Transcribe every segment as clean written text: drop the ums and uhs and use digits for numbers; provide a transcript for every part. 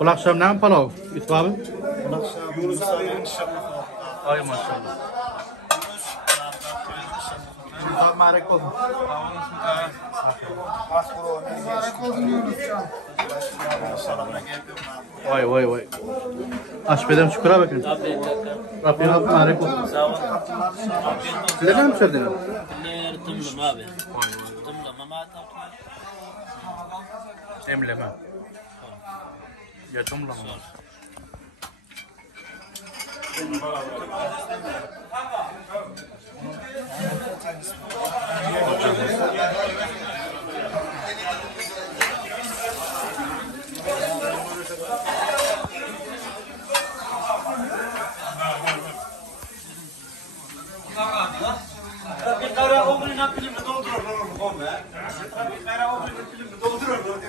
Bu akşam ne yapalım? İtfa abi? Bu akşam Yunus abi inşallah. Ay maşallah. İtfa mübarek olsun. Vay vay vay. Aşpeden şükür bakın. Rabbim mübarek olsun. Sağ ol. Size ne pişirdiniz? Ne tımlım abi. Tımlım ama tatlı. Emleme. Yatımlama. Bir kara oğluyla filmi doldurur onu kombe. Bir kara oğluyla filmi doldurur onu.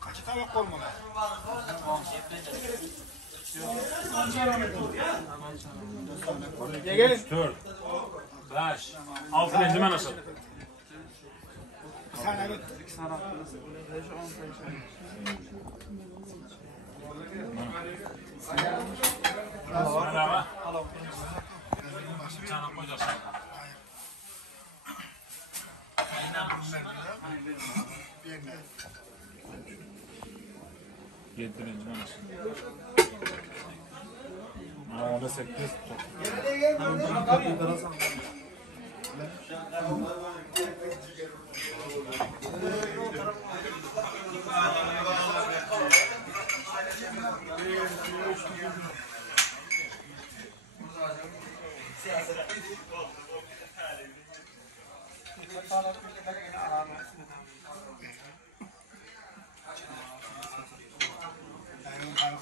Kaçı tabak olmalı? Gelin. 4, 5, 6 benzimen nasıl? Bir tane evet. Merhaba. Bir tane koyacaksın. Yedi benzimen nasıl? Ona 8 çok.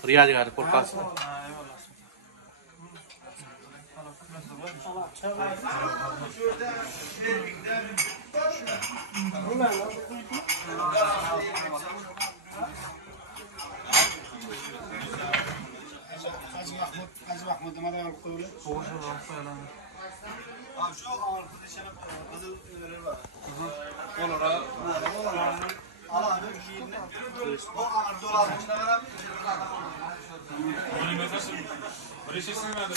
Riyad Gari podcast. Hacı Mahmud'um adamı koyuyor. Abi şu ağırlıklı dışarı kızıl ürünleri var. Olur abi. Al abi şeyini. O ağır dolar. Bunu mesela, buraya sesini verdin mi?